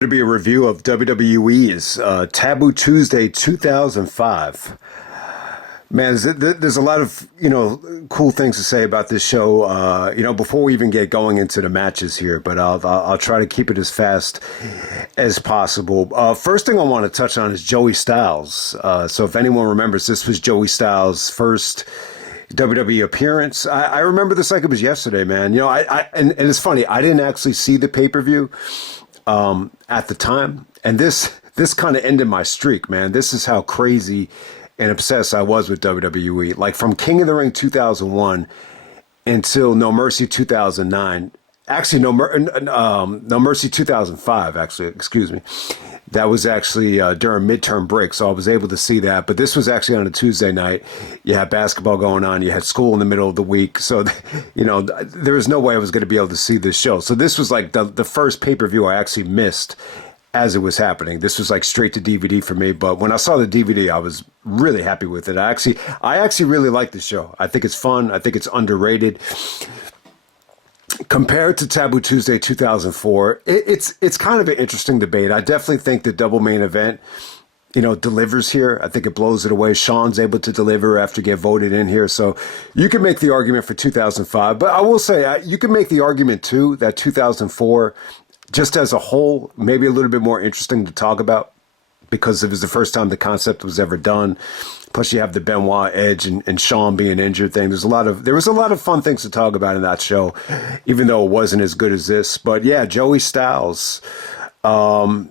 To be a review of WWE's Taboo Tuesday 2005. Man, there's a lot of, cool things to say about this show, before we even get going into the matches here, but I'll try to keep it as fast as possible. First thing I want to touch on is Joey Styles. So if anyone remembers, this was Joey Styles' first WWE appearance. I remember this like it was yesterday, man. And it's funny, I didn't actually see the pay-per-view at the time, and this kind of ended my streak, man. This is how crazy and obsessed I was with WWE. Like from King of the Ring 2001 until No Mercy 2009. Actually, No Mercy 2005. Actually, excuse me. That was actually during midterm break, so I was able to see that. But this was actually on a Tuesday night. You had basketball going on. You had school in the middle of the week. So, there was no way I was going to be able to see this show. So this was like the first pay-per-view I actually missed as it was happening. This was like straight to DVD for me. But when I saw the DVD, I was really happy with it. I actually really like the show. I think it's fun. I think it's underrated. Compared to Taboo Tuesday 2004, it's kind of an interesting debate. I definitely think the double main event, delivers here. I think it blows it away. Shawn's able to deliver after get voted in here. So you can make the argument for 2005. But I will say, you can make the argument, too, that 2004, just as a whole, maybe a little bit more interesting to talk about because it was the first time the concept was ever done. Plus, you have the Benoit Edge and Shawn being injured thing. There was a lot of fun things to talk about in that show, even though it wasn't as good as this. But yeah, Joey Styles, kind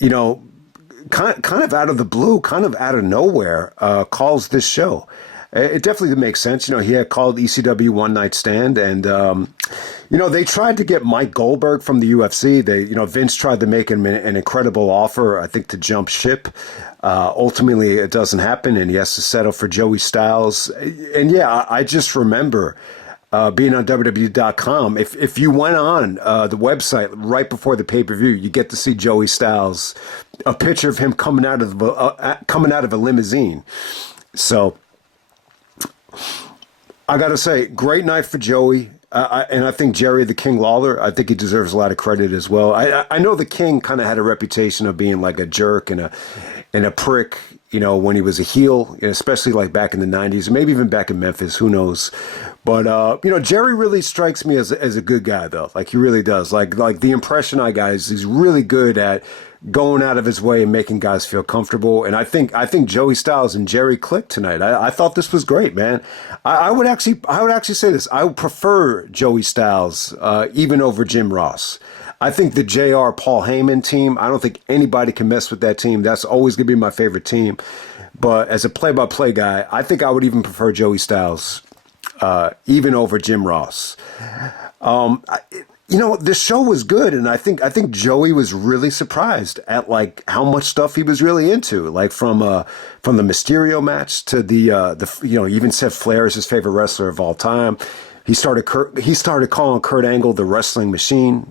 of out of the blue, kind of out of nowhere, calls this show. It definitely makes sense. He had called ECW One Night Stand, and they tried to get Mike Goldberg from the UFC. Vince tried to make him an incredible offer, I think, to jump ship. Ultimately, it doesn't happen, and he has to settle for Joey Styles. And yeah, I just remember being on WWE.com. If you went on the website right before the pay-per-view, you get to see Joey Styles, a picture of him coming out of a limousine. So I got to say, great night for Joey. And I think Jerry the King Lawler, I think he deserves a lot of credit as well. I know the King kind of had a reputation of being like a jerk and a prick, when he was a heel, especially like back in the 90s, maybe even back in Memphis, who knows. But, Jerry really strikes me as a good guy, though. Like, he really does. Like the impression I got is he's really good at going out of his way and making guys feel comfortable. And I think Joey Styles and Jerry clicked tonight. I thought this was great, man. I would actually say this. I would prefer Joey Styles even over Jim Ross. I think the JR Paul Heyman team, I don't think anybody can mess with that team. That's always going to be my favorite team. But as a play-by-play guy, I think I would even prefer Joey Styles even over Jim Ross. This show was good, and I think Joey was really surprised at like how much stuff he was really into. Like from the Mysterio match to the he even said Flair is his favorite wrestler of all time. He started calling Kurt Angle the wrestling machine,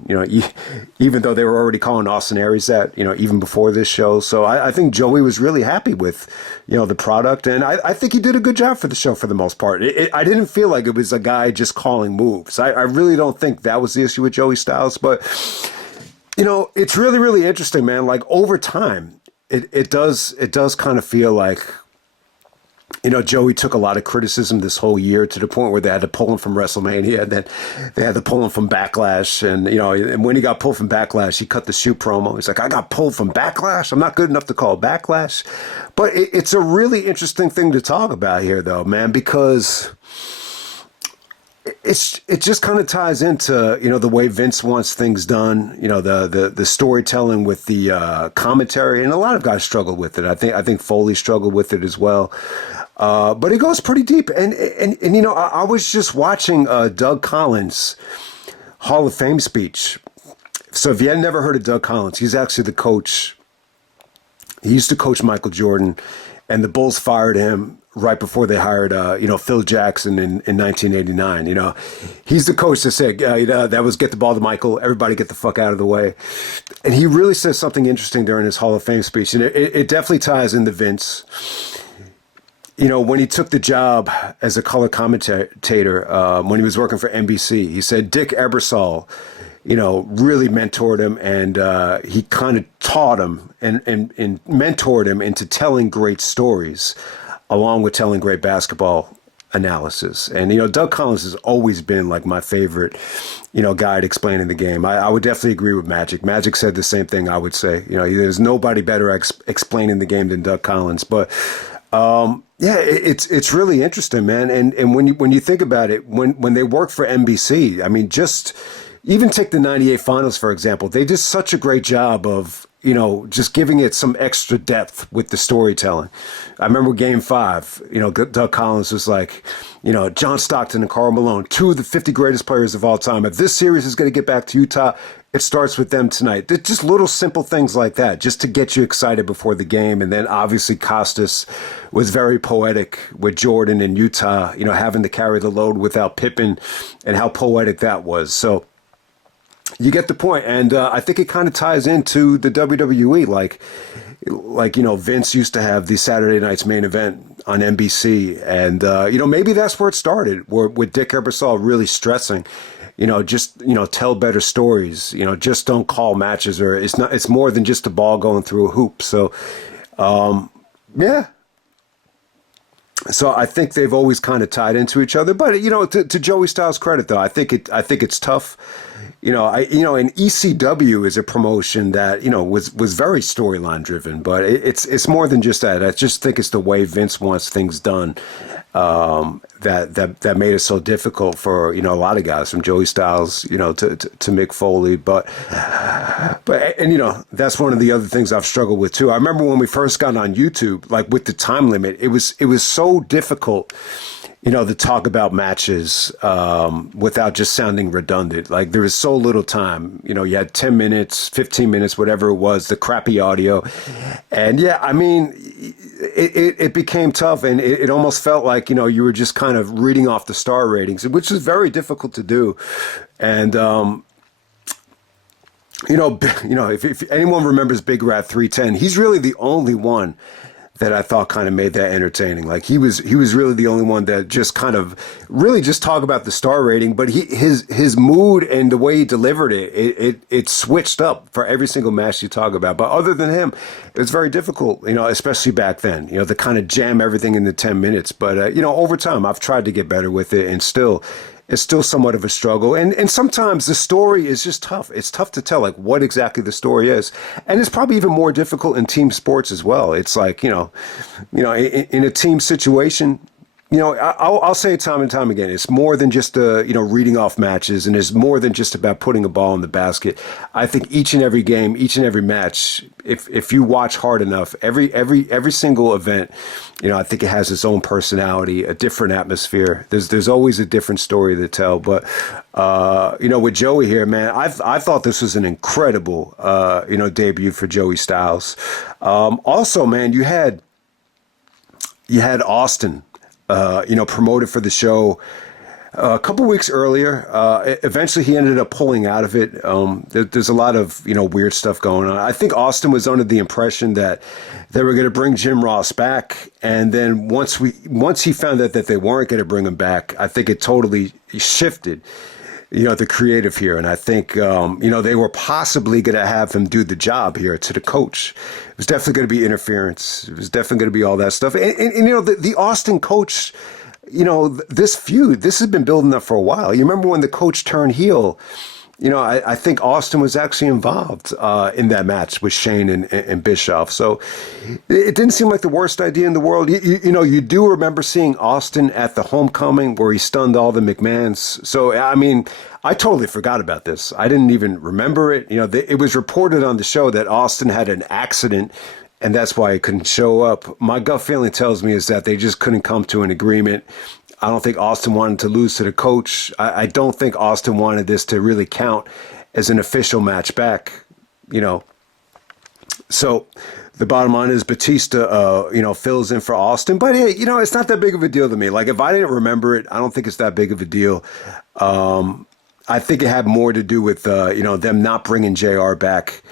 even though they were already calling Austin Aries that, even before this show. So I think Joey was really happy with, the product. And I think he did a good job for the show for the most part. I didn't feel like it was a guy just calling moves. I really don't think that was the issue with Joey Styles. But, it's really, really interesting, man. Like over time, it does kind of feel like, Joey took a lot of criticism this whole year to the point where they had to pull him from WrestleMania, and then they had to pull him from Backlash. And when he got pulled from Backlash, he cut the shoot promo. He's like, I got pulled from Backlash? I'm not good enough to call Backlash. But it's a really interesting thing to talk about here, though, man, because it just kind of ties into, the way Vince wants things done, the storytelling with the commentary, and a lot of guys struggle with it. I think Foley struggled with it as well. But it goes pretty deep. And I was just watching Doug Collins' Hall of Fame speech. So if you had never heard of Doug Collins, he's actually the coach. He used to coach Michael Jordan, and the Bulls fired him right before they hired, Phil Jackson in 1989. He's the coach that said, that was get the ball to Michael, everybody get the fuck out of the way. And he really says something interesting during his Hall of Fame speech. And it definitely ties into Vince. When he took the job as a color commentator, when he was working for NBC, he said Dick Ebersol, really mentored him, and he kind of taught him and mentored him into telling great stories, along with telling great basketball analysis. And, Doug Collins has always been like my favorite, guy at explaining the game. I would definitely agree with Magic. Magic said the same thing, I would say. There's nobody better at explaining the game than Doug Collins. But, it's really interesting, man. And when you think about it, when they work for NBC, I mean, just even take the 98 finals, for example, they did such a great job of, just giving it some extra depth with the storytelling. I remember Game 5, Doug Collins was like, John Stockton and Karl Malone, 2 of the 50 greatest players of all time. If this series is going to get back to Utah, it starts with them tonight. They're just little simple things like that, just to get you excited before the game. And then obviously Costas was very poetic with Jordan and Utah, having to carry the load without Pippen, and how poetic that was. So you get the point, and I think it kind of ties into the WWE. Like Vince used to have the Saturday night's main event on NBC, and maybe that's where it started, with Dick Ebersol really stressing, just tell better stories, just don't call matches, or it's more than just a ball going through a hoop. So, yeah. So I think they've always kind of tied into each other. But to Joey Styles' credit, though, I think it's tough. And ECW is a promotion that was very storyline driven, but it's more than just that. I just think it's the way Vince wants things done that made it so difficult for a lot of guys, from Joey Styles to Mick Foley. But that's one of the other things I've struggled with too. I remember when we first got on YouTube, like with the time limit, it was so difficult, to talk about matches without just sounding redundant. Like, there was so little time. You had 10 minutes, 15 minutes, whatever it was, the crappy audio. And yeah, I mean, it became tough, and it almost felt like, you were just kind of reading off the star ratings, which is very difficult to do. And, if anyone remembers Big Rat 310, he's really the only one that I thought kind of made that entertaining. Like, he was really the only one that just kind of really just talk about the star rating, but his mood and the way he delivered it switched up for every single match you talk about. But other than him, it was very difficult, especially back then, to kind of jam everything into 10 minutes. But, over time, I've tried to get better with it, and it's still somewhat of a struggle. And sometimes the story is just tough. It's tough to tell, like, what exactly the story is. And it's probably even more difficult in team sports as well. It's like, in a team situation, I'll say it time and time again. It's more than just, reading off matches, and it's more than just about putting a ball in the basket. I think each and every game, each and every match, if you watch hard enough, every single event, I think it has its own personality, a different atmosphere. There's always a different story to tell. But, with Joey here, man, I thought this was an incredible, debut for Joey Styles. Also, man, you had Austin, promoted for the show a couple weeks earlier. Eventually, he ended up pulling out of it. There's a lot of weird stuff going on. I think Austin was under the impression that they were going to bring Jim Ross back, and then once he found out that they weren't going to bring him back, I think it totally shifted. The creative here. And I think, they were possibly going to have him do the job here to the coach. It was definitely going to be interference. It was definitely going to be all that stuff. And the Austin coach, this feud, this has been building up for a while. You remember when the coach turned heel? I think Austin was actually involved in that match with Shane and Bischoff. So it didn't seem like the worst idea in the world. You do remember seeing Austin at the homecoming where he stunned all the McMahons. So, I mean, I totally forgot about this. I didn't even remember it. It was reported on the show that Austin had an accident, and that's why he couldn't show up. My gut feeling tells me is that they just couldn't come to an agreement. I don't think Austin wanted to lose to the coach. I don't think Austin wanted this to really count as an official match back, So the bottom line is Batista, fills in for Austin. But, hey, it's not that big of a deal to me. Like, if I didn't remember it, I don't think it's that big of a deal. I think it had more to do with, them not bringing JR back.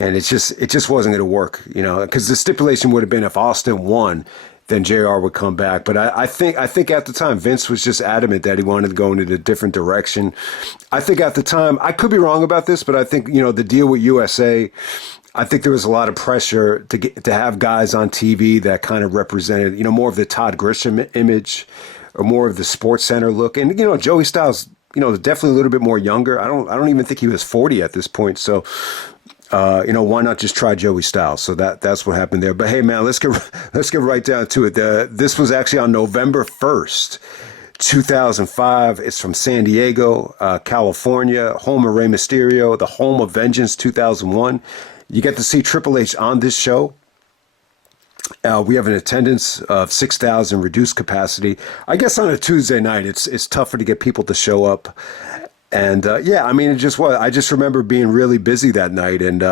And it just wasn't going to work, because the stipulation would have been if Austin won, then JR would come back. But I think at the time Vince was just adamant that he wanted to go in a different direction. I think at the time, I could be wrong about this, but I think, the deal with USA, I think there was a lot of pressure to have guys on TV that kind of represented, more of the Todd Grisham image or more of the Sports Center look. And, Joey Styles, definitely a little bit more younger. I don't even think he was 40 at this point. So, why not just try Joey Styles? So that's what happened there. But hey, man, let's get right down to it. This was actually on November 1st, 2005. It's from San Diego, California, home of Rey Mysterio, the home of Vengeance 2001. You get to see Triple H on this show. We have an attendance of 6,000, reduced capacity. I guess on a Tuesday night, it's tougher to get people to show up. And it just was. I just remember being really busy that night, and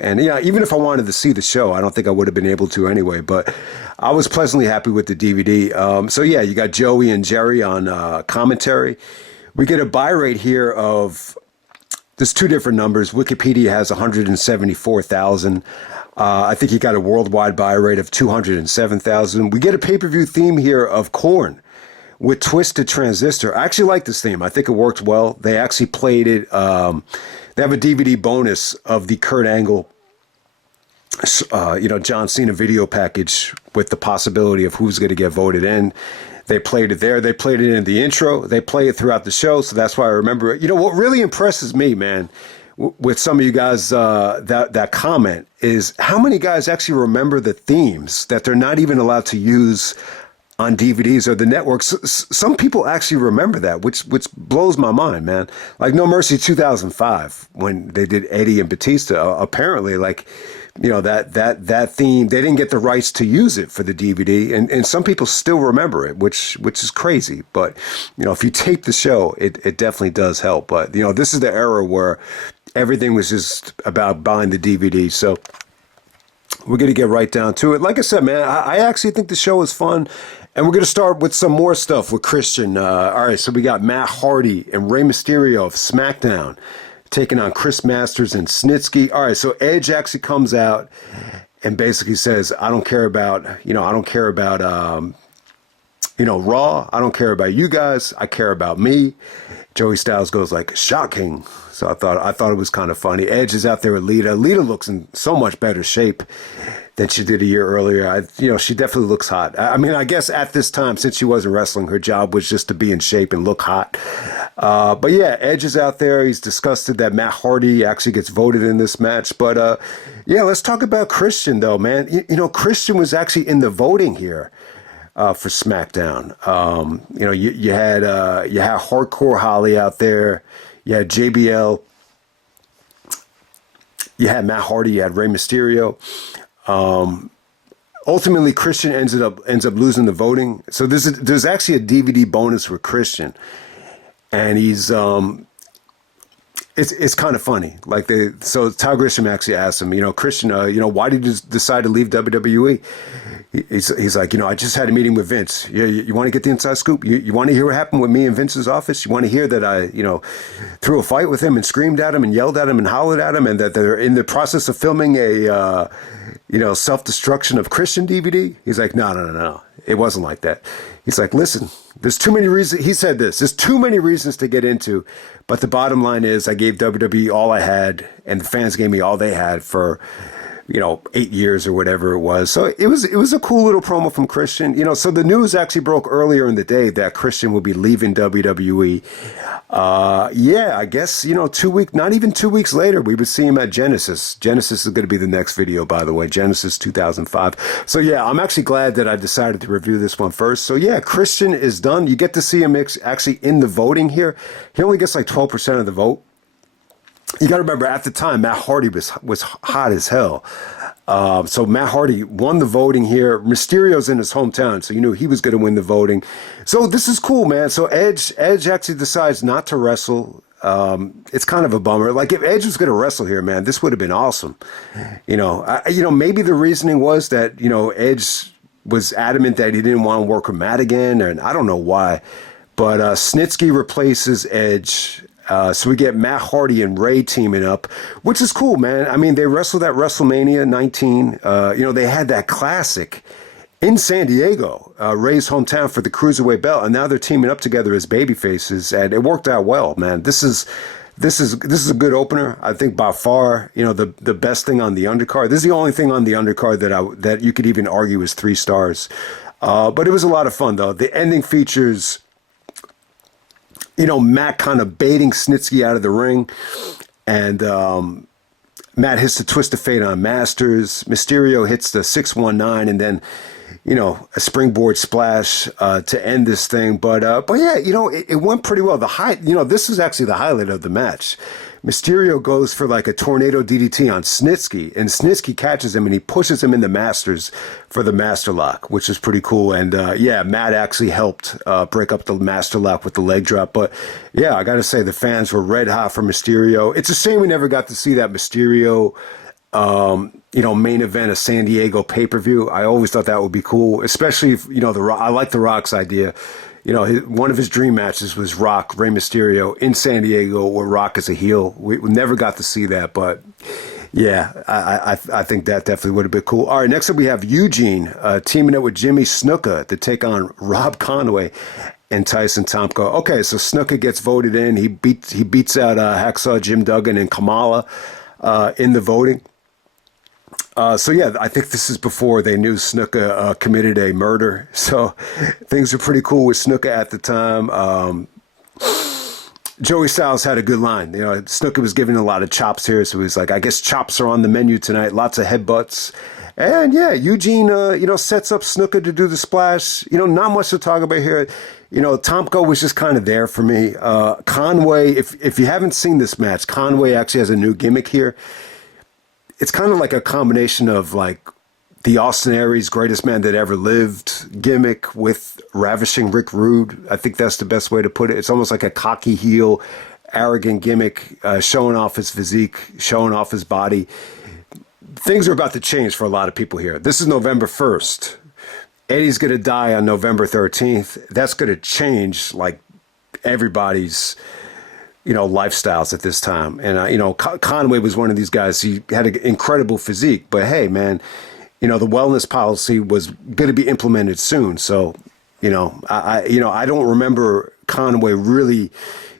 even if I wanted to see the show, I don't think I would have been able to anyway. But I was pleasantly happy with the DVD. You got Joey and Jerry on commentary. We get a buy rate here of. There's two different numbers. Wikipedia has 174,000. I think he got a worldwide buy rate of 207,000. We get a pay-per-view theme here of Korn with Twisted Transistor. I actually like this theme. I think it worked well. They actually played it. They have a DVD bonus of the Kurt Angle, John Cena video package with the possibility of who's going to get voted in. They played it there. They played it in the intro. They play it throughout the show, so that's why I remember it. What really impresses me, man, with some of you guys that comment is how many guys actually remember the themes that they're not even allowed to use on DVDs or the networks. Some people actually remember that, which blows my mind, man. Like No Mercy 2005, when they did Eddie and Batista, apparently, that theme, they didn't get the rights to use it for the DVD, and some people still remember it, which is crazy. But if you tape the show, it definitely does help. But this is the era where everything was just about buying the DVD. So we're gonna get right down to it. Like I said, man, I actually think the show is fun. And we're going to start with some more stuff with Christian. All right, so we got Matt Hardy and Rey Mysterio of SmackDown taking on Chris Masters and Snitsky. All right, so Edge actually comes out and basically says, I don't care about Raw. I don't care about you guys. I care about me. Joey Styles goes like, shocking. So I thought it was kind of funny. Edge is out there with Lita. Lita looks in so much better shape than she did a year earlier. She definitely looks hot. I guess at this time, since she wasn't wrestling, her job was just to be in shape and look hot. But yeah, Edge is out there. He's disgusted that Matt Hardy actually gets voted in this match. But let's talk about Christian though, man. Christian was actually in the voting here for SmackDown. You had Hardcore Holly out there. You had JBL. You had Matt Hardy. You had Rey Mysterio. Ultimately, Christian ends up losing the voting. So there's actually a DVD bonus for Christian, and he's it's kind of funny. So Todd Grisham actually asked him, Christian, why did you decide to leave WWE? He's like, I just had a meeting with Vince. You want to get the inside scoop? You want to hear what happened with me in Vince's office? You want to hear that I, threw a fight with him and screamed at him and yelled at him and hollered at him, and that they're in the process of filming a, self-destruction of Christian DVD? He's like, no. It wasn't like that. He's like, listen, there's too many reasons. He said this, there's too many reasons to get into, but the bottom line is I gave WWE all I had, and the fans gave me all they had for, 8 years or whatever it was. So it was a cool little promo from Christian. So the news actually broke earlier in the day that Christian will be leaving WWE. I guess, not even 2 weeks later, we would see him at Genesis. Genesis is going to be the next video, by the way, Genesis 2005. So yeah, I'm actually glad that I decided to review this one first. So yeah, Christian is done. You get to see him actually in the voting here. He only gets like 12% of the vote. You got to remember, at the time, Matt Hardy was hot as hell. So Matt Hardy won the voting here. Mysterio's in his hometown, so you knew he was going to win the voting. So this is cool, man. So Edge actually decides not to wrestle. It's kind of a bummer. Like, if Edge was going to wrestle here, man, this would have been awesome. Maybe the reasoning was that, Edge was adamant that he didn't want to work with Matt again, and I don't know why. But Snitsky replaces Edge. So we get Matt Hardy and Ray teaming up, which is cool, man. They wrestled at WrestleMania 19. They had that classic in San Diego, Ray's hometown, for the Cruiserweight belt, and now they're teaming up together as babyfaces, and it worked out well, man. This is a good opener. I think by far, the best thing on the undercard. This is the only thing on the undercard that you could even argue is 3 stars. But it was a lot of fun though. The ending features, Matt kind of baiting Snitsky out of the ring, and Matt hits the twist of fate on Masters. Mysterio hits the 619, and then a springboard splash to end this thing. But yeah, it went pretty well. This was actually the highlight of the match. Mysterio goes for like a tornado DDT on Snitsky, and Snitsky catches him and he pushes him into Masters for the Master Lock, which is pretty cool. And yeah, Matt actually helped break up the Master Lock with the leg drop. But yeah, I got to say the fans were red hot for Mysterio. It's a shame we never got to see that Mysterio main event, a San Diego pay-per-view. I always thought that would be cool, especially if, I like The Rock's idea. One of his dream matches was Rock, Rey Mysterio in San Diego, where Rock is a heel. We never got to see that, but yeah, I think that definitely would have been cool. All right, next up we have Eugene teaming up with Jimmy Snuka to take on Rob Conway and Tyson Tomko. Okay, so Snuka gets voted in. He beats out Hacksaw Jim Duggan and Kamala in the voting. So yeah, I think this is before they knew Snuka committed a murder. So things were pretty cool with Snuka at the time. Joey Styles had a good line. Snuka was giving a lot of chops here, so he was like, I guess chops are on the menu tonight. Lots of headbutts. And yeah, Eugene, sets up Snuka to do the splash. Not much to talk about here. Tomko was just kind of there for me. Conway, if you haven't seen this match, Conway actually has a new gimmick here. It's kind of like a combination of like the Austin Aries greatest man that ever lived gimmick with ravishing Rick Rude. I think that's the best way to put it. It's almost like a cocky heel, arrogant gimmick, showing off his physique, showing off his body. Things are about to change for a lot of people here. This is November 1st. Eddie's going to die on November 13th. That's going to change like everybody's lifestyles at this time. And, Conway was one of these guys. He had an incredible physique, but hey, man, the wellness policy was going to be implemented soon. So, I don't remember Conway really,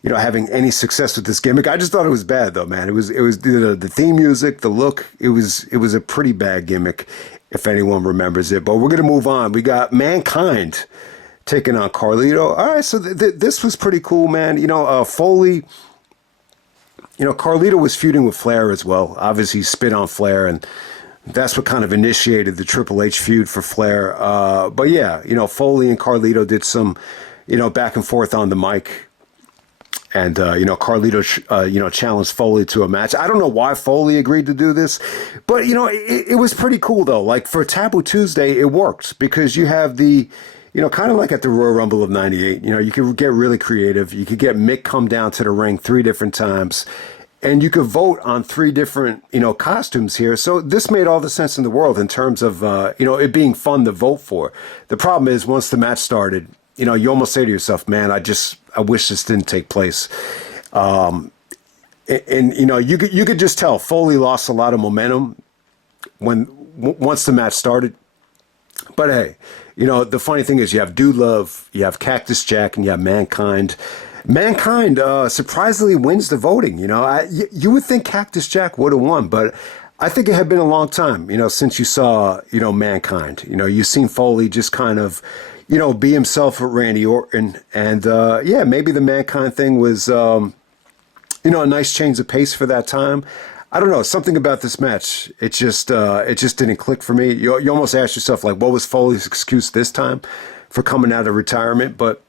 having any success with this gimmick. I just thought it was bad though, man. It was the theme music, the look, it was a pretty bad gimmick if anyone remembers it. But we're going to move on. We got Mankind taking on Carlito. All right, so this was pretty cool, man. Foley, Carlito was feuding with Flair as well. Obviously, he spit on Flair, and that's what kind of initiated the Triple H feud for Flair. But yeah, Foley and Carlito did some, back and forth on the mic. And, Carlito, challenged Foley to a match. I don't know why Foley agreed to do this, but, it was pretty cool, though. Like, for Taboo Tuesday, it worked because you have the... kind of like at the Royal Rumble of 98, you could get really creative. You could get Mick come down to the ring 3 different times, and you could vote on 3 different, costumes here. So this made all the sense in the world in terms of, it being fun to vote for. The problem is once the match started, you almost say to yourself, man, I wish this didn't take place. You could just tell Foley lost a lot of momentum once the match started. But hey, the funny thing is you have Dude Love, you have Cactus Jack, and you have Mankind. Mankind surprisingly wins the voting. You would think Cactus Jack would have won, but I think it had been a long time, since you saw, Mankind. You've seen Foley just kind of, be himself with Randy Orton. And yeah, maybe the Mankind thing was, a nice change of pace for that time. I don't know, something about this match, it just didn't click for me. You almost ask yourself, like, what was Foley's excuse this time for coming out of retirement? But,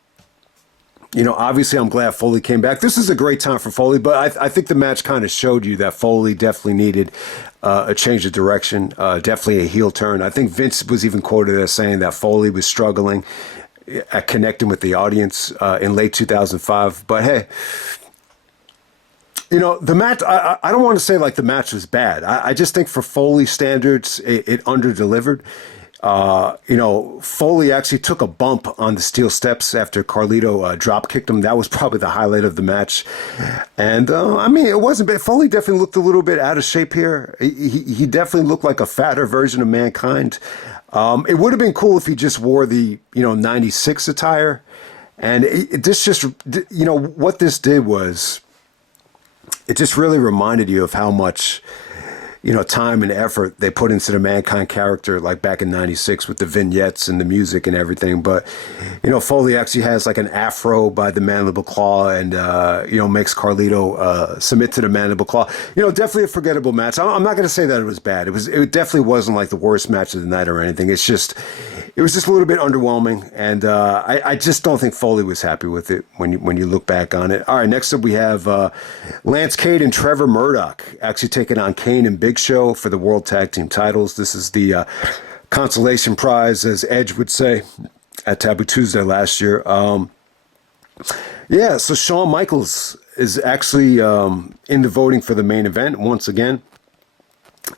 obviously I'm glad Foley came back. This is a great time for Foley, but I think the match kind of showed you that Foley definitely needed a change of direction, definitely a heel turn. I think Vince was even quoted as saying that Foley was struggling at connecting with the audience in late 2005. But hey, the match, I don't want to say like the match was bad. I just think for Foley standards, it under-delivered. Foley actually took a bump on the steel steps after Carlito drop kicked him. That was probably the highlight of the match. And, it wasn't bad. Foley definitely looked a little bit out of shape here. He definitely looked like a fatter version of Mankind. It would have been cool if he just wore the, 96 attire. And what this did was, it just really reminded you of how much, time and effort they put into the Mankind character, like back in '96 with the vignettes and the music and everything. But, Foley actually has like an afro by the Mandible Claw and, makes Carlito submit to the Mandible Claw. Definitely a forgettable match. I'm not going to say that it was bad. It definitely wasn't like the worst match of the night or anything. It was just a little bit underwhelming. And I just don't think Foley was happy with it when you look back on it. All right, next up we have Lance Cade and Trevor Murdock actually taking on Kane and Big Show for the World Tag Team titles. This is the consolation prize, as Edge would say, at Taboo Tuesday last year. So Shawn Michaels is actually in the voting for the main event once again.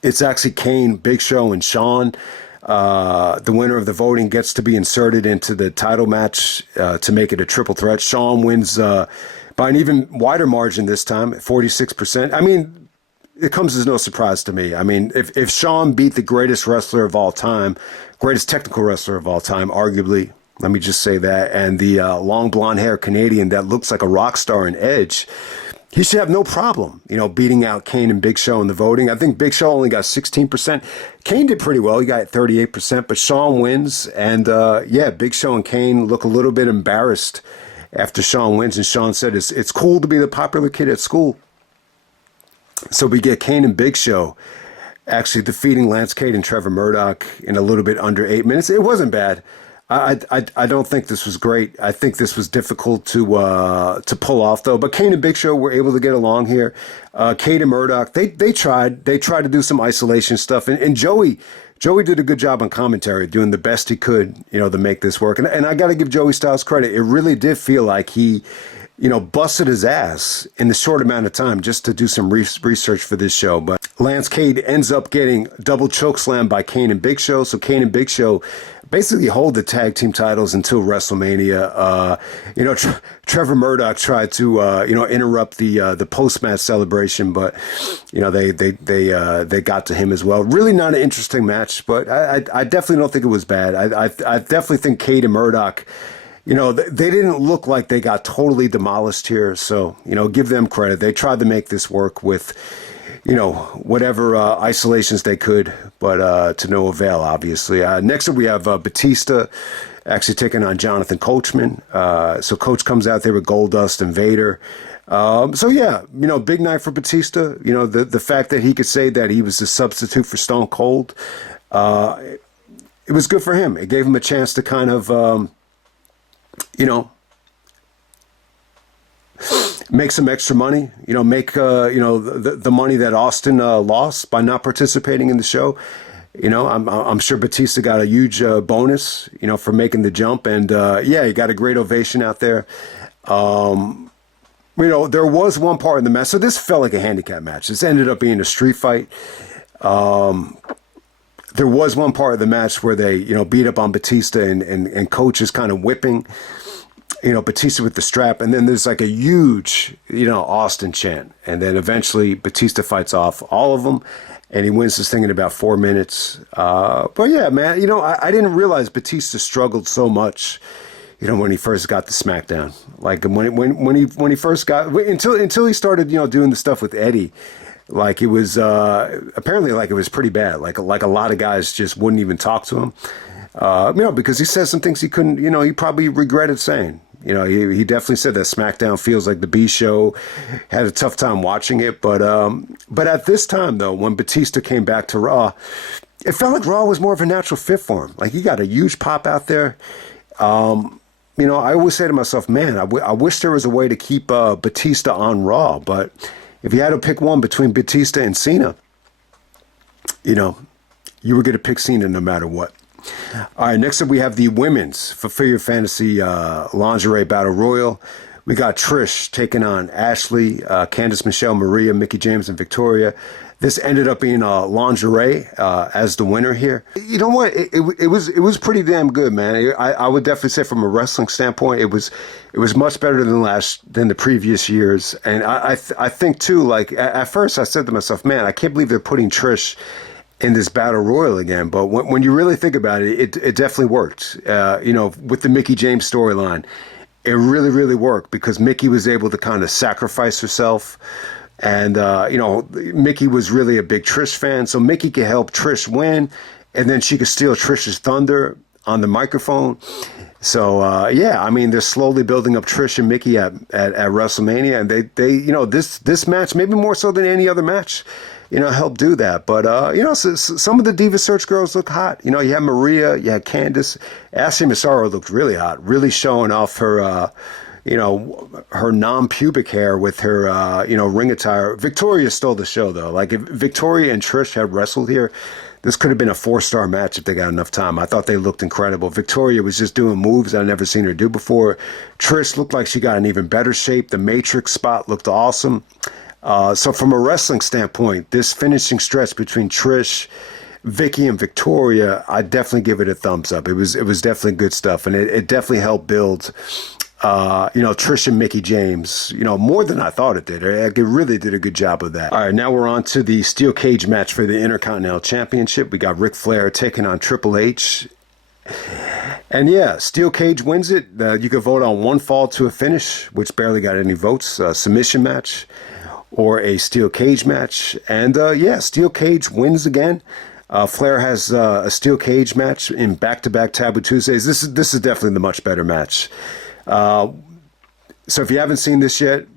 It's actually Kane, Big Show, and Shawn. The winner of the voting gets to be inserted into the title match to make it a triple threat. Shawn wins by an even wider margin this time, 46%. It comes as no surprise to me. If Shawn beat the greatest wrestler of all time, greatest technical wrestler of all time, arguably, let me just say that, and the long blonde hair Canadian that looks like a rock star in Edge, he should have no problem, beating out Kane and Big Show in the voting. I think Big Show only got 16%. Kane did pretty well. He got 38%, but Shawn wins. And Big Show and Kane look a little bit embarrassed after Shawn wins. And Shawn said, it's cool to be the popular kid at school. So we get Kane and Big Show actually defeating Lance Cade and Trevor Murdock in a little bit under 8 minutes. It wasn't bad. I don't think this was great. I think this was difficult to pull off though. But Kane and Big Show were able to get along here. Cade and Murdock, they tried to do some isolation stuff, and Joey did a good job on commentary, doing the best he could, to make this work. And I got to give Joey Styles credit. It really did feel like he, busted his ass in the short amount of time just to do some research for this show. But Lance Cade ends up getting double chokeslam by Kane and Big Show. So Kane and Big Show basically hold the tag team titles until WrestleMania. Trevor Murdock tried to, interrupt the post-match celebration, but, they got to him as well. Really not an interesting match, but I definitely don't think it was bad. I definitely think Cade and Murdock, they didn't look like they got totally demolished here. So, give them credit. They tried to make this work with, whatever isolations they could, but to no avail, obviously. Next up, we have Batista actually taking on Jonathan Coachman. So Coach comes out there with Goldust and Vader. Big night for Batista. The fact that he could say that he was the substitute for Stone Cold, it was good for him. It gave him a chance to kind of, make some extra money, make, the money that Austin lost by not participating in the show. I'm sure Batista got a huge bonus, for making the jump. And, he got a great ovation out there. There was one part in the match. So this felt like a handicap match. This ended up being a street fight. There was one part of the match where they, beat up on Batista and Coach is kind of whipping, Batista with the strap. And then there's like a huge, Austin chant. And then eventually Batista fights off all of them and he wins this thing in about 4 minutes. But yeah, man, I didn't realize Batista struggled so much, when he first got to SmackDown. Like when he first got, until he started, doing the stuff with Eddie. Like it was apparently like it was pretty bad. Like a lot of guys just wouldn't even talk to him, because he said some things he couldn't. He probably regretted saying. He definitely said that SmackDown feels like the B show. Had a tough time watching it, but at this time though, when Batista came back to Raw, it felt like Raw was more of a natural fit for him. Like he got a huge pop out there. I always say to myself, man, I wish there was a way to keep Batista on Raw, but if you had to pick one between Batista and Cena, you were going to pick Cena no matter what. All right, next up we have the women's Fulfill Your Fantasy Lingerie Battle Royal. We got Trish taking on Ashley, Candice, Michelle, Maria, Mickie James, and Victoria. This ended up being Lingerie as the winner here. You know what? It was pretty damn good, man. I would definitely say from a wrestling standpoint, it was much better than the previous years. And I think too, like at first I said to myself, man, I can't believe they're putting Trish in this battle royal again. But when you really think about it, it definitely worked. With the Mickie James storyline, it really, really worked because Mickie was able to kind of sacrifice herself. And, Mickie was really a big Trish fan. So Mickie could help Trish win. And then she could steal Trish's thunder on the microphone. So, they're slowly building up Trish and Mickie at WrestleMania. And this match, maybe more so than any other match, helped do that. But, some of the Diva Search girls look hot. You had Maria, you had Candice. Ashley Massaro looked really hot, really showing off her, her non-pubic hair with her, ring attire. Victoria stole the show, though. Like, if Victoria and Trish had wrestled here, this could have been a 4-star match if they got enough time. I thought they looked incredible. Victoria was just doing moves I'd never seen her do before. Trish looked like she got in even better shape. The Matrix spot looked awesome. So from a wrestling standpoint, this finishing stretch between Trish, Vicky, and Victoria, I definitely give it a thumbs up. It was definitely good stuff, and it definitely helped build Trish and Mickie James, more than I thought it did. It really did a good job of that. All right, now we're on to the steel cage match for the Intercontinental Championship. We got Ric Flair taking on Triple H. And yeah, steel cage wins it. You could vote on one fall to a finish, which barely got any votes, a submission match, or a steel cage match. And steel cage wins again. Flair has a steel cage match in back-to-back Taboo Tuesdays. This is definitely the much better match. So if you haven't seen this yet,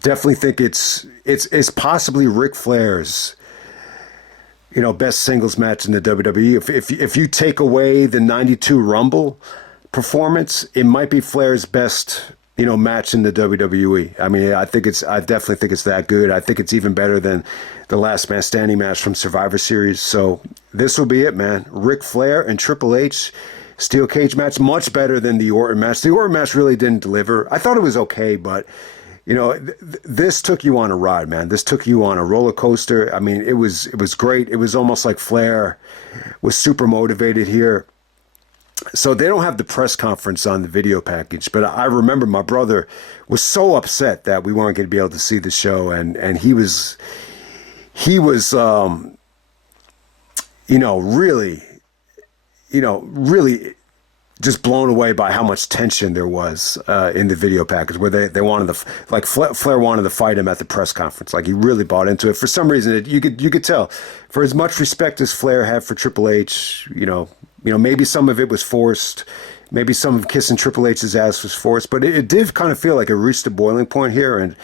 definitely think it's possibly Ric Flair's, best singles match in the WWE. If you take away the '92 Rumble performance, it might be Flair's best, match in the WWE. I mean, I definitely think it's that good. I think it's even better than the Last Man Standing match from Survivor Series. So this will be it, man. Ric Flair and Triple H. Steel cage match, much better than the Orton match. The Orton match really didn't deliver. I thought it was okay, but, this took you on a ride, man. This took you on a roller coaster. I mean, it was great. It was almost like Flair was super motivated here. So they don't have the press conference on the video package, but I remember my brother was so upset that we weren't going to be able to see the show, and he was really just blown away by how much tension there was in the video package, where they wanted Flair wanted to fight him at the press conference. Like, he really bought into it. For some reason, you could tell, for as much respect as Flair had for Triple H, maybe some of it was forced. Maybe some of kissing Triple H's ass was forced, but it did kind of feel like it reached a boiling point here, and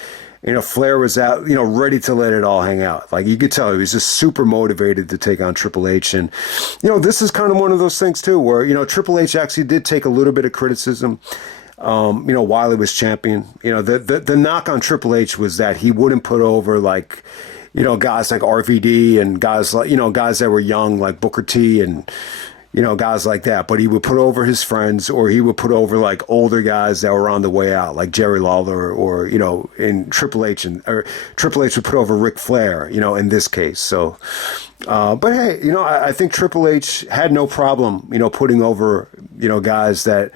Flair was out, ready to let it all hang out. Like, you could tell he was just super motivated to take on Triple H. And, this is kind of one of those things, too, where, Triple H actually did take a little bit of criticism, while he was champion. The knock on Triple H was that he wouldn't put over, like, guys like RVD and guys that were young, like Booker T and, guys like that. But he would put over his friends, or he would put over like older guys that were on the way out, like Jerry Lawler, or, in Triple H, or Triple H would put over Ric Flair, in this case. So, but hey, I think Triple H had no problem, putting over, guys that,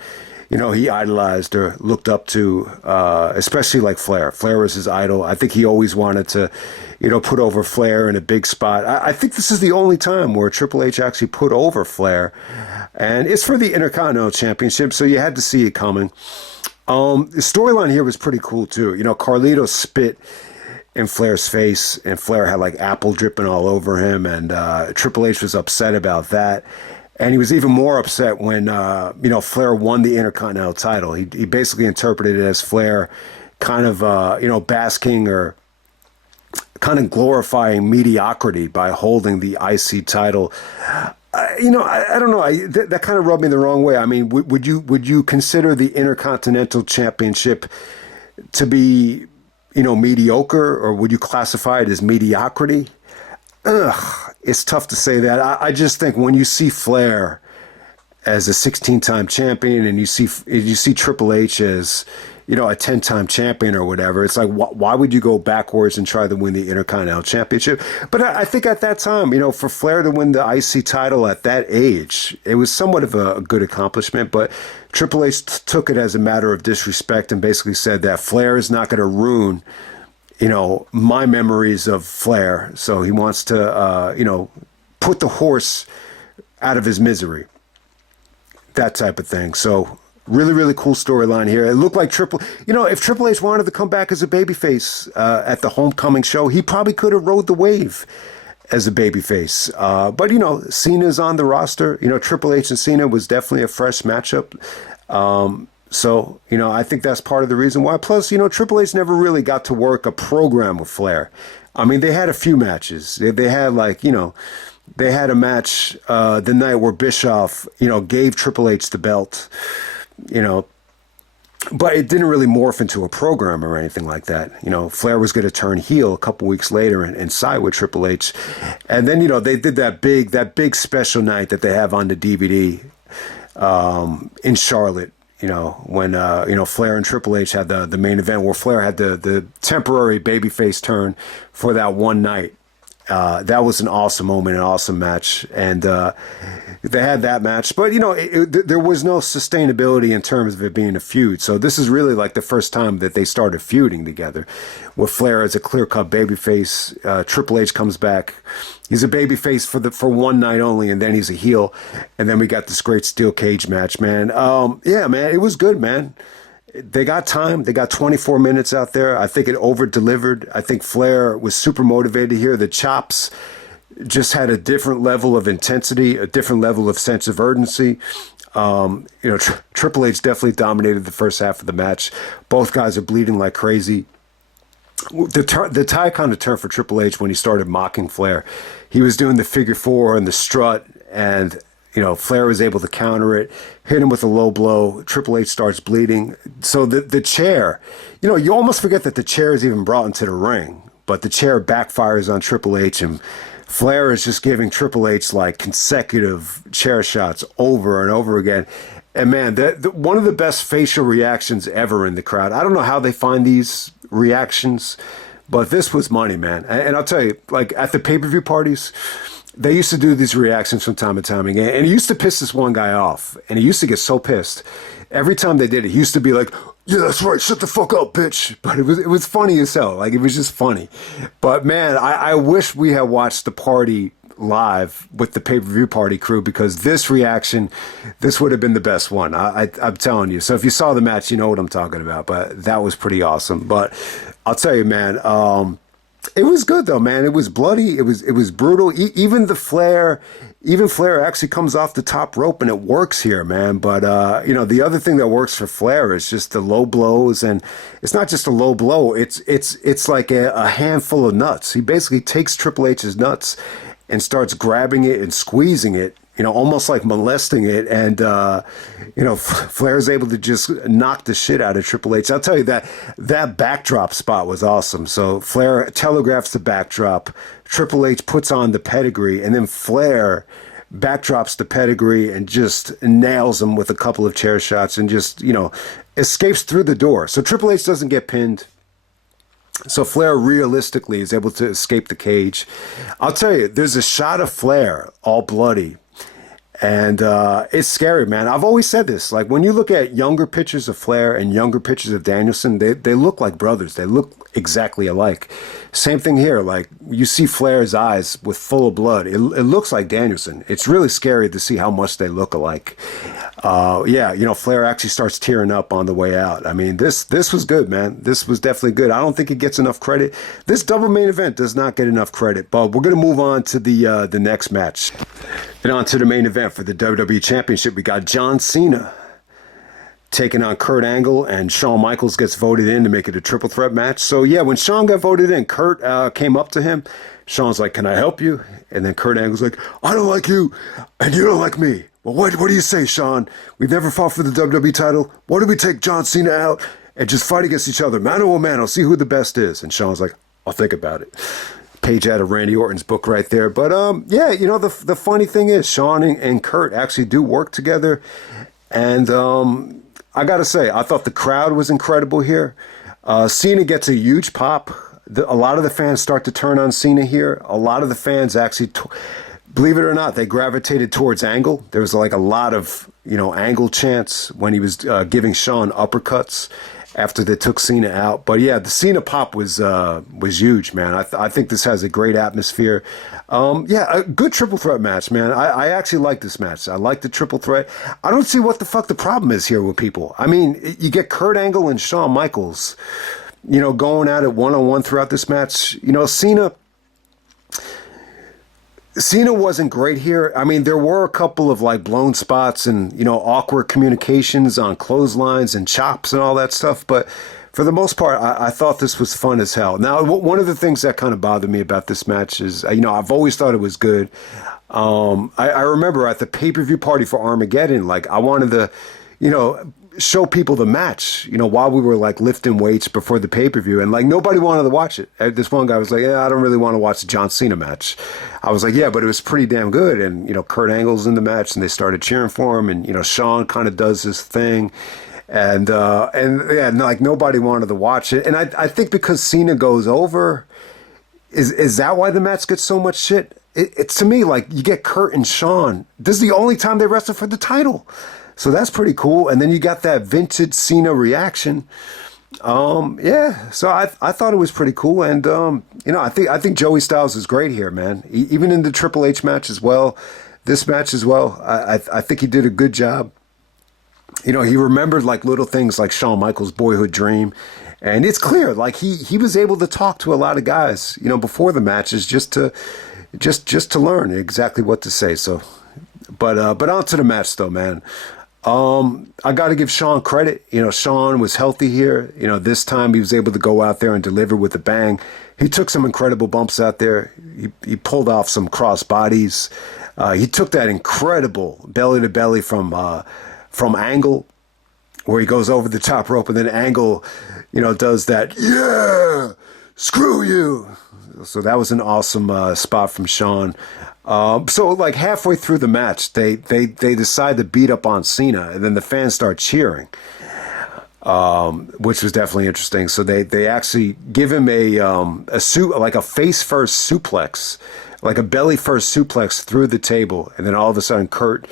he idolized or looked up to, especially like Flair. Flair was his idol. I think he always wanted to, put over Flair in a big spot. I think this is the only time where Triple H actually put over Flair, and it's for the Intercontinental Championship, so you had to see it coming. The storyline here was pretty cool too. Carlito spit in Flair's face, and Flair had like apple dripping all over him, and Triple H was upset about that. And he was even more upset when, Flair won the Intercontinental title. He basically interpreted it as Flair kind of, basking or kind of glorifying mediocrity by holding the IC title. I don't know. That kind of rubbed me the wrong way. I mean, would you consider the Intercontinental Championship to be, mediocre, or would you classify it as mediocrity? It's tough to say that. I just think when you see Flair as a 16-time champion, and you see Triple H as, a 10-time champion or whatever. It's like, why would you go backwards and try to win the Intercontinental Championship? But I think at that time, for Flair to win the IC title at that age, it was somewhat of a good accomplishment. But Triple H took it as a matter of disrespect and basically said that Flair is not going to ruin, my memories of Flair. So he wants to, put the horse out of his misery. That type of thing. So really, really cool storyline here. It looked like if Triple H wanted to come back as a babyface at the Homecoming show, he probably could have rode the wave as a babyface. But, Cena's on the roster. Triple H and Cena was definitely a fresh matchup. So, I think that's part of the reason why. Plus, Triple H never really got to work a program with Flair. I mean, they had a few matches. They had they had a match the night where Bischoff, gave Triple H the belt, but it didn't really morph into a program or anything like that. Flair was going to turn heel a couple weeks later and side with Triple H. And then, they did that big special night that they have on the DVD in Charlotte, when, Flair and Triple H had the main event where Flair had the temporary babyface turn for that one night. That was an awesome moment, an awesome match. And they had that match. But, there was no sustainability in terms of it being a feud. So this is really like the first time that they started feuding together. With Flair as a clear-cut babyface, Triple H comes back. He's a babyface for one night only, and then he's a heel. And then we got this great steel cage match, man. Yeah, man, it was good, man. They got time. They got 24 minutes out there. I think it over-delivered. I think Flair was super motivated here. The chops just had a different level of intensity, a different level of sense of urgency. Triple H definitely dominated the first half of the match. Both guys are bleeding like crazy. The tie kind of turned for Triple H when he started mocking Flair. He was doing the figure four and the strut, and Flair was able to counter it, hit him with a low blow. Triple H starts bleeding. So the chair, you almost forget that the chair is even brought into the ring, but the chair backfires on Triple H, and Flair is just giving Triple H like consecutive chair shots over and over again. And man, one of the best facial reactions ever in the crowd. I don't know how they find these reactions, but this was money, man. And I'll tell you, like at the pay-per-view parties, they used to do these reactions from time to time again. And it used to piss this one guy off. And he used to get so pissed. Every time they did it, he used to be like, yeah, that's right, shut the fuck up, bitch. But it was funny as hell. Like, it was just funny. But, man, I wish we had watched the party live with the pay-per-view party crew, because this reaction, this would have been the best one. I'm telling you. So if you saw the match, you know what I'm talking about. But that was pretty awesome. But I'll tell you, man, it was good though, man. It was bloody. It was brutal. Even Flair actually comes off the top rope, and it works here, man. But the other thing that works for Flair is just the low blows, and it's not just a low blow. It's like a handful of nuts. He basically takes Triple H's nuts and starts grabbing it and squeezing it, almost like molesting it. And, Flair's able to just knock the shit out of Triple H. I'll tell you that backdrop spot was awesome. So Flair telegraphs the backdrop, Triple H puts on the pedigree, and then Flair backdrops the pedigree and just nails him with a couple of chair shots and just, escapes through the door. So Triple H doesn't get pinned. So Flair realistically is able to escape the cage. I'll tell you, there's a shot of Flair all bloody, and it's scary, man. I've always said this. Like, when you look at younger pictures of Flair and younger pictures of Danielson, they look like brothers. They look exactly alike. Same thing here. Like, you see Flair's eyes with full of blood. It looks like Danielson. It's really scary to see how much they look alike. Flair actually starts tearing up on the way out. I mean, this was good, man. This was definitely good. I don't think it gets enough credit. This double main event does not get enough credit, but we're going to move on to the next match. And on to the main event for the WWE Championship. We got John Cena taking on Kurt Angle, and Shawn Michaels gets voted in to make it a triple threat match. So yeah, when Shawn got voted in, Kurt came up to him. Shawn's like, "Can I help you?" And then Kurt Angle's like, "I don't like you, and you don't like me. Well, what do you say, Shawn? We've never fought for the WWE title. Why don't we take John Cena out and just fight against each other, mano a mano, see who the best is?" And Shawn's like, "I'll think about it." Page out of Randy Orton's book right there. But the funny thing is, Shawn and Kurt actually do work together, and I got to say, I thought the crowd was incredible here. Cena gets a huge pop. A lot of the fans start to turn on Cena here. A lot of the fans actually, believe it or not, they gravitated towards Angle. There was like a lot of, Angle chants when he was giving Shawn uppercuts after they took Cena out. But yeah, the Cena pop was huge, man. I think this has a great atmosphere. Yeah, a good triple threat match, man. I actually like this match. I like the triple threat. I don't see what the fuck the problem is here with people. I mean, you get Kurt Angle and Shawn Michaels, going at it one-on-one throughout this match. Cena wasn't great here. I mean, there were a couple of like blown spots and, awkward communications on clotheslines and chops and all that stuff. But for the most part, I thought this was fun as hell. Now, one of the things that kind of bothered me about this match is, I've always thought it was good. I remember at the pay-per-view party for Armageddon, like I wanted to, show people the match, while we were like lifting weights before the pay-per-view, and like nobody wanted to watch it. This one guy was like, yeah, I don't really want to watch the John Cena match. I was like, yeah, but it was pretty damn good. And, Kurt Angle's in the match and they started cheering for him, and, Shawn kind of does his thing. And yeah, like nobody wanted to watch it. And I think because Cena goes over, is that why the match gets so much shit? It's to me, like you get Kurt and Shawn. This is the only time they wrestle for the title. So that's pretty cool. And then you got that vintage Cena reaction. Yeah, so I thought it was pretty cool. And, I think Joey Styles is great here, man. Even in the Triple H match as well, this match as well, I think he did a good job. He remembered like little things like Shawn Michaels' boyhood dream. And it's clear, like he was able to talk to a lot of guys, before the matches just to learn exactly what to say. So, but on to the match though, man. I got to give Shawn credit. Shawn was healthy here. This time he was able to go out there and deliver with a bang. He took some incredible bumps out there. He pulled off some cross bodies. He took that incredible belly to belly from Angle, where he goes over the top rope, and then Angle, does that, yeah, screw you. So that was an awesome spot from Shawn. So like halfway through the match, they decide to beat up on Cena, and then the fans start cheering, which was definitely interesting. So they actually give him like a face first suplex, like a belly first suplex through the table, and then all of a sudden Kurt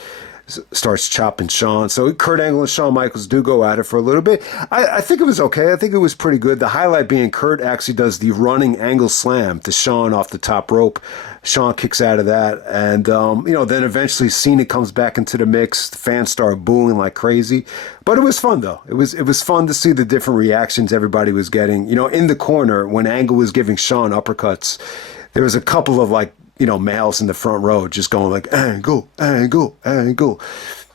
starts chopping Shawn. So Kurt Angle and Shawn Michaels do go at it for a little bit. I think it was okay. I think it was pretty good. The highlight being Kurt actually does the running angle slam to Shawn off the top rope. Shawn kicks out of that. And, then eventually Cena comes back into the mix. The fans start booing like crazy. But it was fun, though. It was fun to see the different reactions everybody was getting. In the corner, when Angle was giving Shawn uppercuts, there was a couple of, like, males in the front row just going like, Angle, Angle, Angle.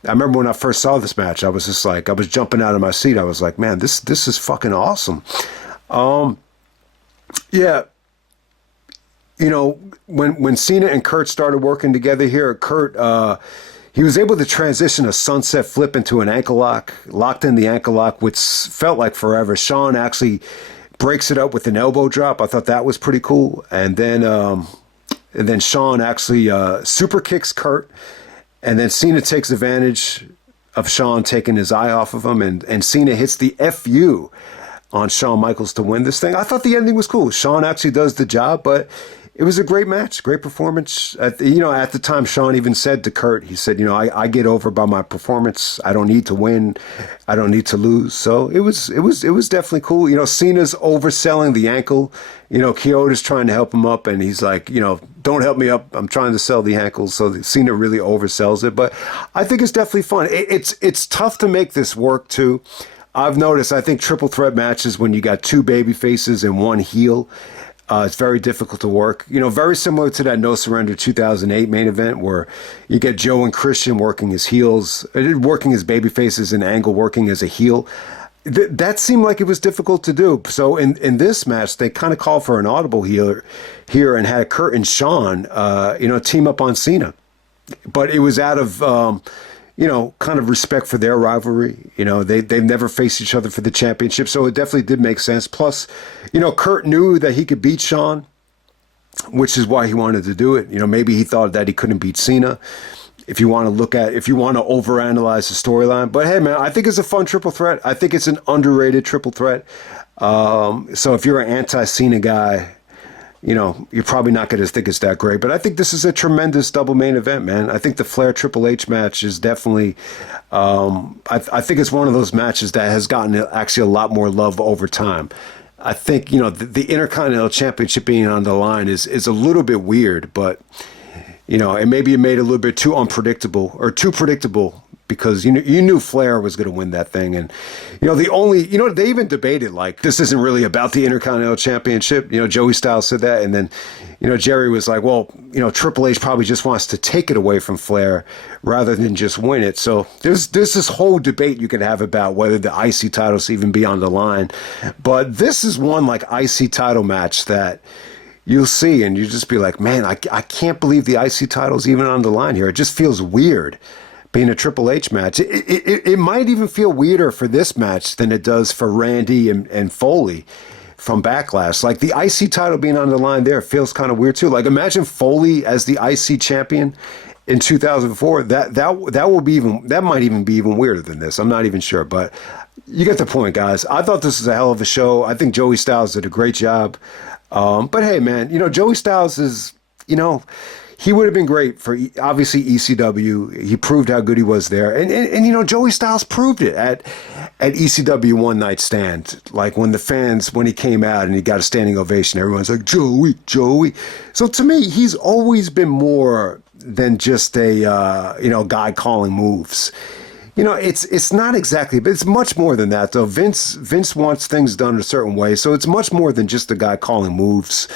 I remember when I first saw this match, I was just like, I was jumping out of my seat. I was like, man, this is fucking awesome. Yeah. When Cena and Kurt started working together here, Kurt, he was able to transition a sunset flip into an ankle lock, locked in the ankle lock, which felt like forever. Shawn actually breaks it up with an elbow drop. I thought that was pretty cool. And then Shawn actually super kicks Kurt, and then Cena takes advantage of Shawn taking his eye off of him, and Cena hits the FU on Shawn Michaels to win this thing. I thought the ending was cool. Shawn actually does the job, but it was a great match, great performance. At the time, Shawn even said to Kurt, he said, I get over by my performance. I don't need to win. I don't need to lose. So it was definitely cool. Cena's overselling the ankle. Kyoto's trying to help him up, and he's like, don't help me up. I'm trying to sell the ankle. So Cena really oversells it. But I think it's definitely fun. It's tough to make this work, too. I've noticed, I think triple threat matches, when you got two baby faces and one heel, it's very difficult to work. Very similar to that No Surrender 2008 main event, where you get Joe and Christian working as heels, working as baby faces, and Angle working as a heel. That seemed like it was difficult to do. So in this match, they kind of called for an audible here and had Kurt and Shawn, team up on Cena. But it was out of, kind of respect for their rivalry. They've never faced each other for the championship. So it definitely did make sense. Plus, Kurt knew that he could beat Shawn, which is why he wanted to do it. Maybe he thought that he couldn't beat Cena. if you want to overanalyze the storyline. But hey, man, I think it's a fun triple threat. I think it's an underrated triple threat. So if you're an anti-Cena guy, you know, you're probably not going to think it's that great. But I think this is a tremendous double main event, man. I think the Flair Triple H match is definitely, I think it's one of those matches that has gotten actually a lot more love over time. I think, you know, the Intercontinental Championship being on the line is a little bit weird, but, you know, and maybe it made it a little bit too unpredictable or too predictable, because you knew Flair was going to win that thing. And, you know, they even debated, like, this isn't really about the Intercontinental Championship. You know, Joey Styles said that. And then, you know, Jerry was like, well, you know, Triple H probably just wants to take it away from Flair rather than just win it. So there's this whole debate you could have about whether the IC titles even be on the line. But this is one, like, IC title match that you'll see and you just be like, man, I can't believe the IC title's even on the line here. It just feels weird being a Triple H match. It might even feel weirder for this match than it does for Randy and Foley from Backlash. Like, the IC title being on the line there feels kind of weird too. Like, imagine Foley as the IC champion in 2004. That might even be even weirder than this. I'm not even sure, but you get the point, guys. I thought this was a hell of a show. I think Joey Styles did a great job. But hey, man, you know, Joey Styles is, you know, he would have been great for, obviously, ECW. He proved how good he was there. And you know, Joey Styles proved it at ECW One Night Stand. Like, when he came out and he got a standing ovation, everyone's like, Joey, Joey. So to me, he's always been more than just a, you know, guy calling moves. You know, it's not exactly, but it's much more than that, though. Vince wants things done a certain way, so it's much more than just a guy calling moves.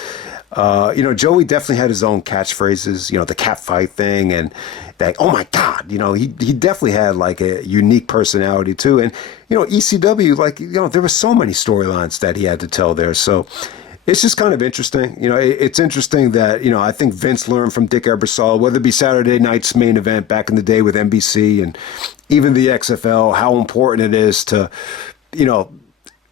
You know, Joey definitely had his own catchphrases, you know, the cat fight thing and that, oh my God, you know, he definitely had like a unique personality too. And, you know, ECW, like, you know, there were so many storylines that he had to tell there. So it's just kind of interesting. You know, it's interesting that, you know, I think Vince learned from Dick Ebersol, whether it be Saturday night's main event back in the day with NBC and even the XFL, how important it is to, you know,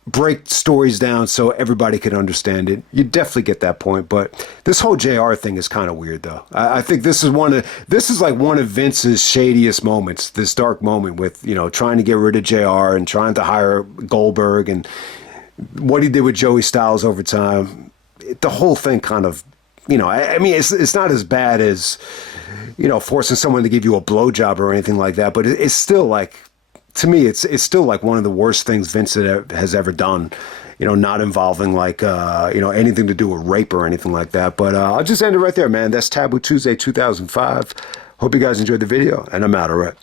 break stories down so everybody can understand it. You definitely get that point, but this whole JR thing is kind of weird, though. I think this is like one of Vince's shadiest moments. This dark moment with, you know, trying to get rid of JR and trying to hire Goldberg and what he did with Joey Styles over time. The whole thing kind of, you know, I mean, it's not as bad as, you know, forcing someone to give you a blowjob or anything like that, but it's still like, to me, it's still like one of the worst things Vince has ever done, you know, not involving like, you know, anything to do with rape or anything like that. But I'll just end it right there, man. That's Taboo Tuesday 2005. Hope you guys enjoyed the video, and I'm out of it.